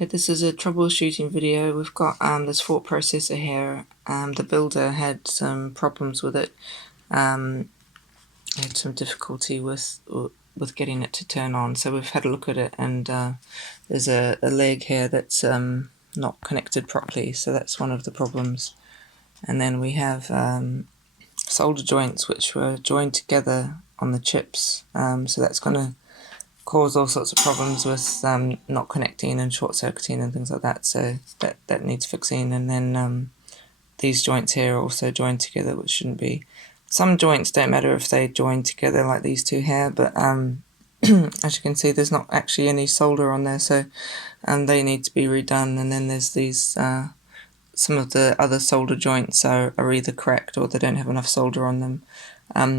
Okay, this is a troubleshooting video. We've got this thought processor here. The builder had some problems with it. Had some difficulty with getting it to turn on. So we've had a look at it, and there's a leg here that's not connected properly. So that's one of the problems. And then we have solder joints which were joined together on the chips. So that's going to cause all sorts of problems with not connecting and short-circuiting and things like that, so that needs fixing. And then these joints here are also joined together, which shouldn't be. Some joints don't matter if they join together like these two here, but as you can see, there's not actually any solder on there, so they need to be redone. And then there's these some of the other solder joints are either cracked or they don't have enough solder on them.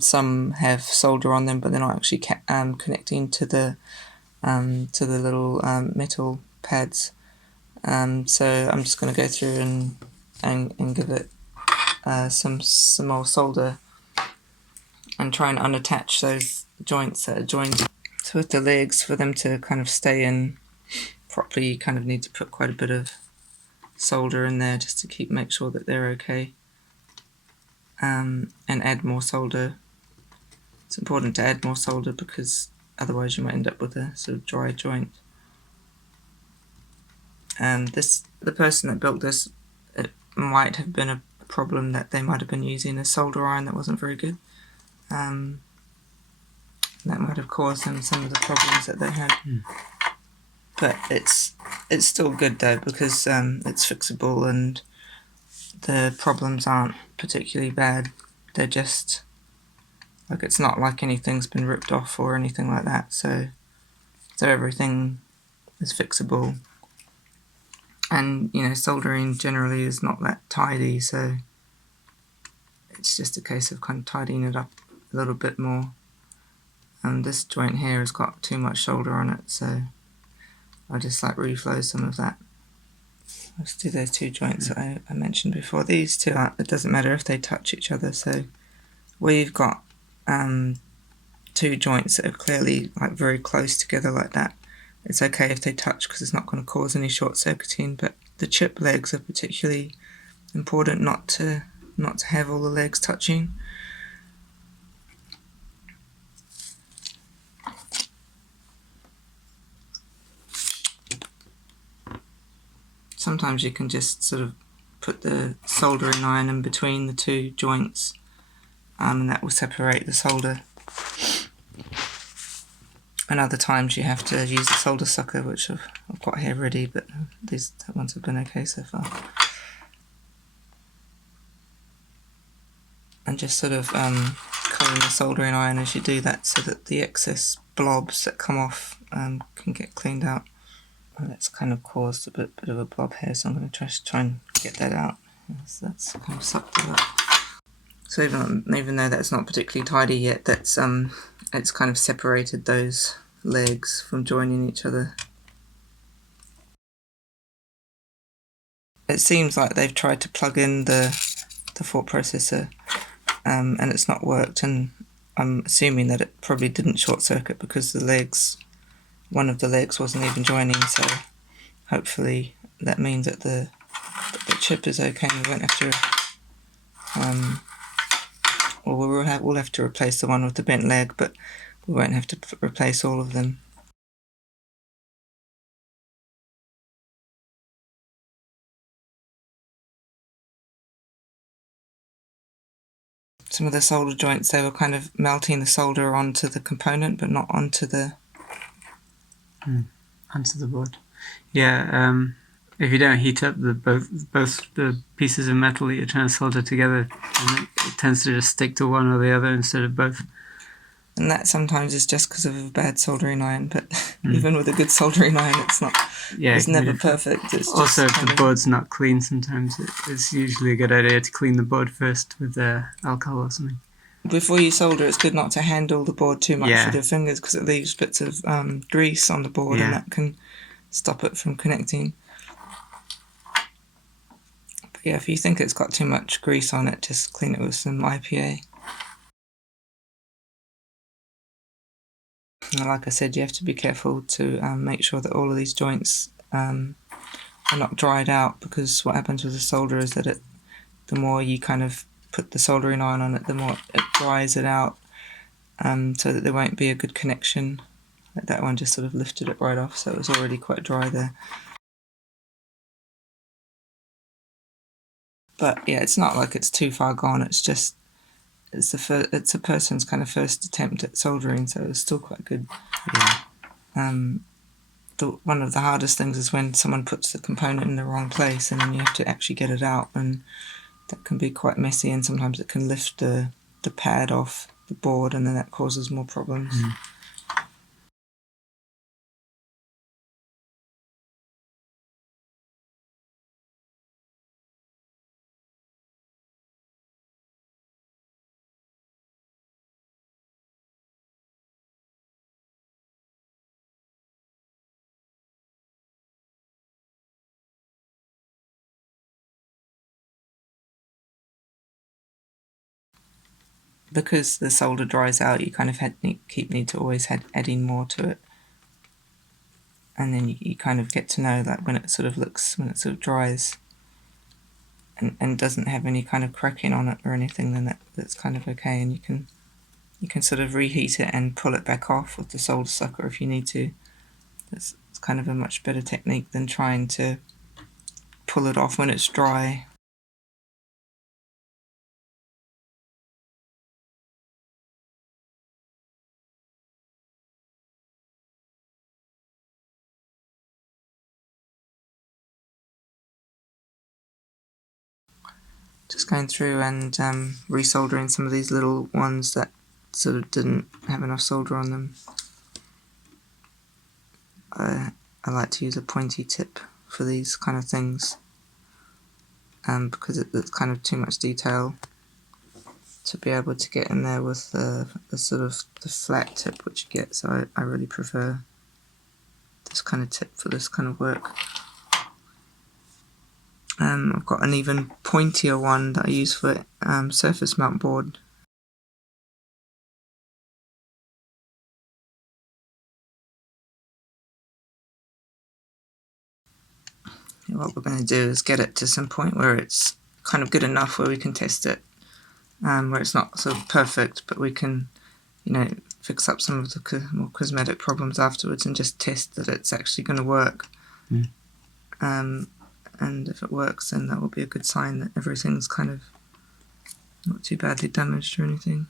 Some have solder on them, but they're not actually connecting to the little metal pads. So I'm just going to go through and give it some more solder and try and unattach those joints that are joined. So with the legs, for them to kind of stay in properly, you kind of need to put quite a bit of solder in there just to make sure that they're okay. And add more solder. It's important to add more solder because otherwise you might end up with a sort of dry joint. And the person that built this, it might have been a problem that they might have been using a solder iron that wasn't very good. That might have caused them some of the problems that they had. But it's still good though, because it's fixable and the problems aren't particularly bad. They're just like, it's not like anything's been ripped off or anything like that, so everything is fixable. And you know, soldering generally is not that tidy, so it's just a case of kind of tidying it up a little bit more. And this joint here has got too much solder on it, so I'll just like reflow some of that. Let's do those two joints that I mentioned before. These two it doesn't matter if they touch each other, so we've got two joints that are clearly like very close together like that. It's okay if they touch because it's not going to cause any short-circuiting, but the chip legs are particularly important not to have all the legs touching. Sometimes you can just sort of put the soldering iron in between the two joints, and that will separate the solder. And other times you have to use a solder sucker, which I've got here ready, but these ones have been okay so far. And just sort of clean the soldering iron as you do that, so that the excess blobs that come off can get cleaned out. And that's kind of caused a bit of a blob here, so I'm going to try and get that out. So that's kind of sucked it up. So even though that's not particularly tidy yet, that's it's kind of separated those legs from joining each other. It seems like they've tried to plug in the thought processor, and it's not worked, and I'm assuming that it probably didn't short circuit because one of the legs wasn't even joining, so hopefully that means that the chip is okay and we won't have to we'll have to replace the one with the bent leg, but we won't have to replace all of them. Some of the solder joints, they were kind of melting the solder onto the component, but not onto the board. Yeah, if you don't heat up both the pieces of metal that you're trying to solder together, and it tends to just stick to one or the other instead of both. And that sometimes is just because of a bad soldering iron, but even with a good soldering iron, it's never perfect. It's also, if the board's not clean, sometimes it's usually a good idea to clean the board first with alcohol or something. Before you solder, it's good not to handle the board too much with your fingers, because it leaves bits of grease on the board, and that can stop it from connecting. But yeah, if you think it's got too much grease on it, just clean it with some IPA. And like I said, you have to be careful to make sure that all of these joints not dried out, because what happens with the solder is that the more you kind of put the soldering iron on it, the more it dries it out, so that there won't be a good connection. Like that one just sort of lifted it right off, so it was already quite dry there. But yeah, it's not like it's too far gone. It's just it's a person's kind of first attempt at soldering, so it's still quite good. Yeah. One of the hardest things is when someone puts the component in the wrong place, and then you have to actually get it out, and that can be quite messy, and sometimes it can lift the pad off the board, and then that causes more problems. Because the solder dries out, you kind of need to always adding more to it, and then you kind of get to know that when it sort of dries and doesn't have any kind of cracking on it or anything, then that's kind of okay, and you can sort of reheat it and pull it back off with the solder sucker if you need to. It's kind of a much better technique than trying to pull it off when it's dry. Just going through and resoldering some of these little ones that sort of didn't have enough solder on them. I like to use a pointy tip for these kind of things, because it's kind of too much detail to be able to get in there with the sort of the flat tip which you get, so I really prefer this kind of tip for this kind of work. I've got an even pointier one that I use for surface mount board. What we're going to do is get it to some point where it's kind of good enough where we can test it, where it's not sort of perfect, but we can, fix up some of the more cosmetic problems afterwards and just test that it's actually going to work. And if it works, then that will be a good sign that everything's kind of not too badly damaged or anything.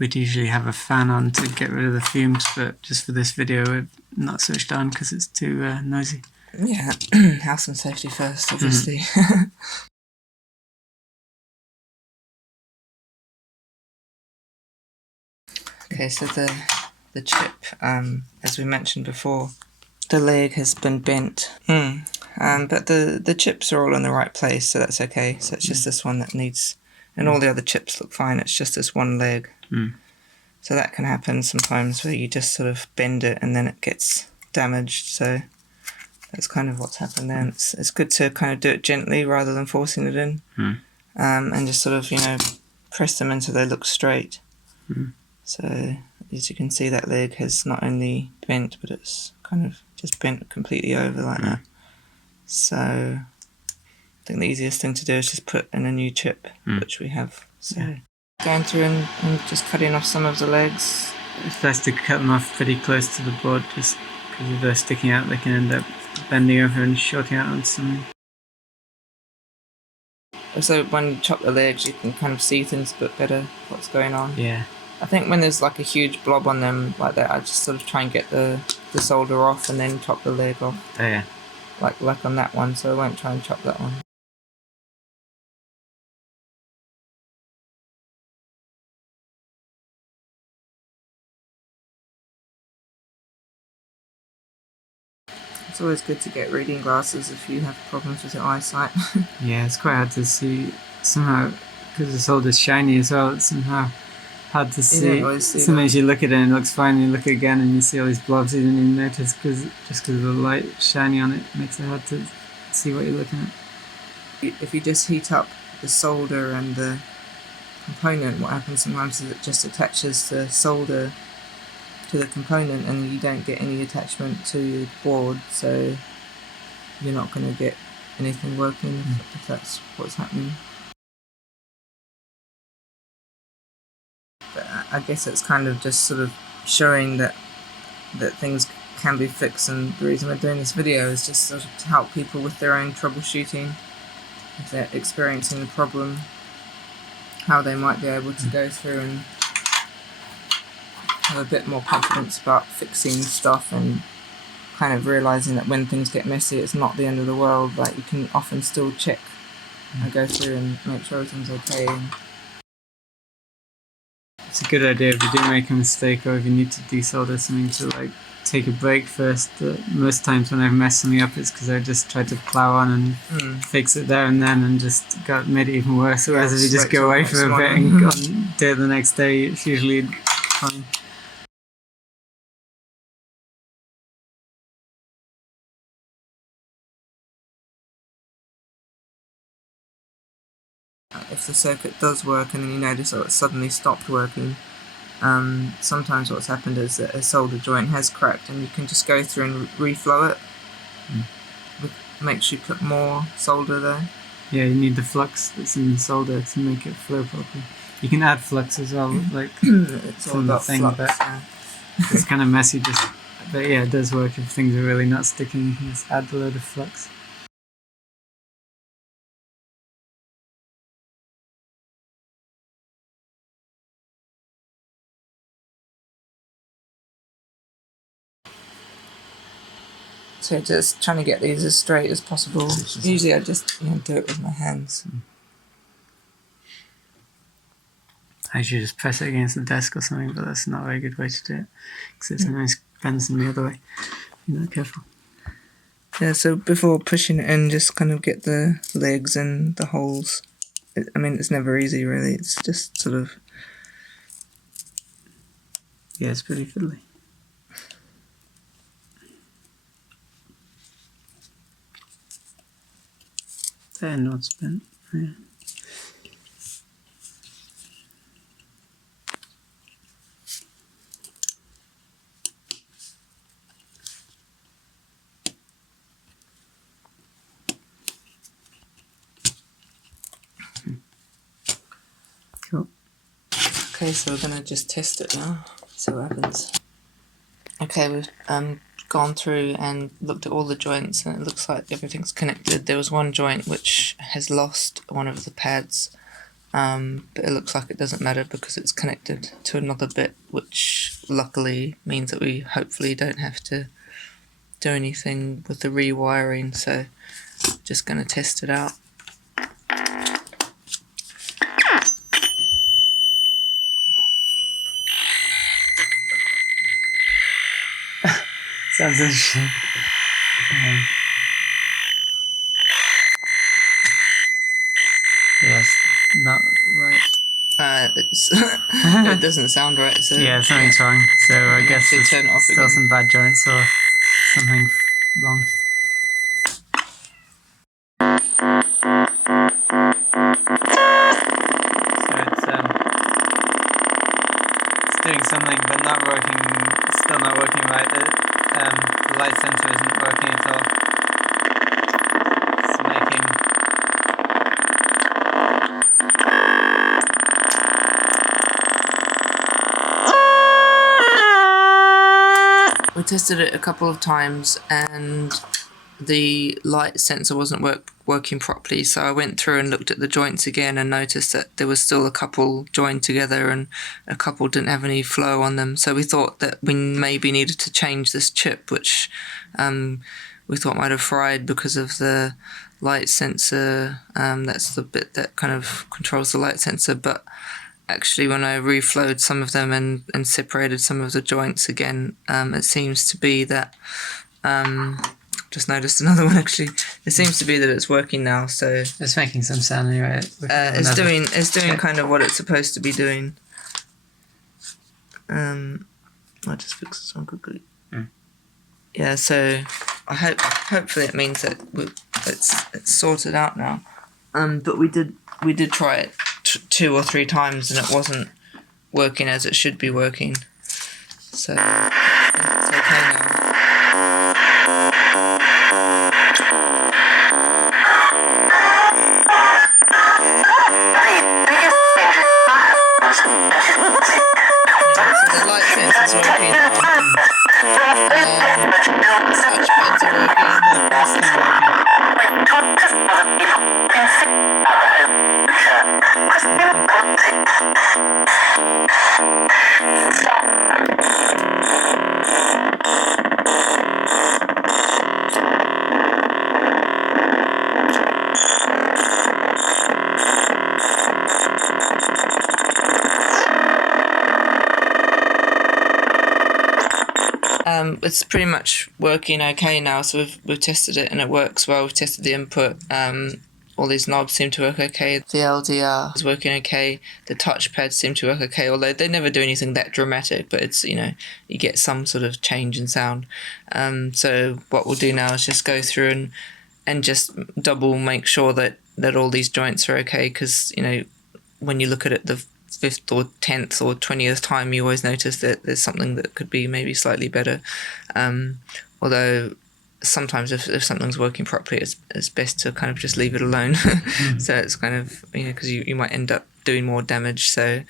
We'd usually have a fan on to get rid of the fumes, but just for this video we've not switched on because it's too noisy. Yeah, health and safety first, obviously. Okay, so the chip, as we mentioned before, the leg has been bent, but the chips are all in the right place, so that's okay. So it's just this one that needs, and all the other chips look fine, it's just this one leg. So that can happen sometimes where you just sort of bend it and then it gets damaged, so that's kind of what's happened there. It's good to kind of do it gently rather than forcing it in, and just sort of, press them until they look straight. So as you can see, that leg has not only bent, but it's kind of just bent completely over like that. So I think the easiest thing to do is just put in a new chip, which we have. So going through and just cutting off some of the legs. It's best to cut them off pretty close to the board, just because if they're sticking out they can end up bending over and shorting out on something. So when you chop the legs, you can kind of see things a bit better, what's going on. Yeah. I think when there's like a huge blob on them like that, I just sort of try and get the solder off and then chop the leg off. Oh yeah. Like on that one, so I won't try and chop that one. It's always good to get reading glasses if you have problems with your eyesight. Yeah, it's quite hard to see somehow, because the solder's shiny as well, it somehow hard to You see. don't always see Sometimes them. you look at it and it looks fine, and you look again and you see all these blobs you didn't even notice because the light shining on it makes it hard to see what you're looking at. If you just heat up the solder and the component, what happens sometimes is it just attaches the solder to the component and you don't get any attachment to the board, so you're not going to get anything working if that's what's happening. But I guess it's kind of just sort of showing that things can be fixed, and the reason we're doing this video is just sort of to help people with their own troubleshooting. If they're experiencing the problem, how they might be able to go through and have a bit more confidence about fixing stuff, and kind of realising that when things get messy it's not the end of the world. Like, you can often still check and go through and make sure everything's okay. It's a good idea if you do make a mistake or if you need to desolder something to like take a break first. Most times when I've messed something up it's because I just tried to plow on and fix it there and then and just made it even worse. Whereas if you just go away for a bit and do it the next day, it's usually fine. If the circuit does work and then you notice it suddenly stopped working, sometimes what's happened is that a solder joint has cracked, and you can just go through and reflow it. Make sure you put more solder there. Yeah, you need the flux that's in the solder to make it flow properly. You can add flux as well, like it's all about thing, flux, but it's kind of messy. But yeah, it does work if things are really not sticking. You can just add a load of flux. So just trying to get these as straight as possible. Usually I just do it with my hands. I should just press it against the desk or something, but that's not a very good way to do it because it sometimes bends in the other way. Be not careful. Yeah, so before pushing it in, just kind of get the legs and the holes. I mean, it's never easy really, it's just sort of... Yeah, it's pretty fiddly. There, knot's bent. Yeah. Cool. Okay, so we're going to just test it now, see what happens. Okay, we've gone through and looked at all the joints, and it looks like everything's connected. There was one joint which has lost one of the pads, but it looks like it doesn't matter because it's connected to another bit, which luckily means that we hopefully don't have to do anything with the rewiring, so just going to test it out. Sounds interesting. Yes, not right. It doesn't sound right, so... Yeah, something's wrong. So I guess there's turn it off still again. some bad joints or something wrong. It's doing something, but not working. Still not working right. The light sensor isn't working at all. It's making. We tested it a couple of times and the light sensor wasn't working properly, so I went through and looked at the joints again and noticed that there was still a couple joined together and a couple didn't have any flow on them, so we thought that we maybe needed to change this chip, which we thought might have fried because of the light sensor. That's the bit that kind of controls the light sensor, but actually when I reflowed some of them and separated some of the joints again, it seems to be that just noticed another one actually. It seems to be that it's working now, so it's making some sound anyway. it's doing kind of what it's supposed to be doing. I'll just fix this one quickly. Mm. Yeah, so hopefully it means that it's sorted out now. But we did try it 2 or 3 times and it wasn't working as it should be working. So it's okay now. The light sense is working now. Touchpads are working. It's pretty much working okay now. So we've tested it and it works well. We've tested the input. All these knobs seem to work okay. The LDR is working okay. The touchpads seem to work okay, although they never do anything that dramatic. But it's, you get some sort of change in sound. So what we'll do now is just go through and just double make sure that all these joints are okay, because when you look at it the 5th or 10th or 20th time, you always notice that there's something that could be maybe slightly better. Although sometimes if something's working properly, it's best to kind of just leave it alone. So it's kind of, because you might end up doing more damage. So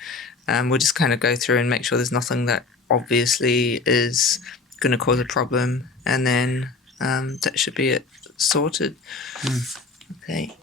we'll just kind of go through and make sure there's nothing that obviously is going to cause a problem, and then that should be it sorted. Okay.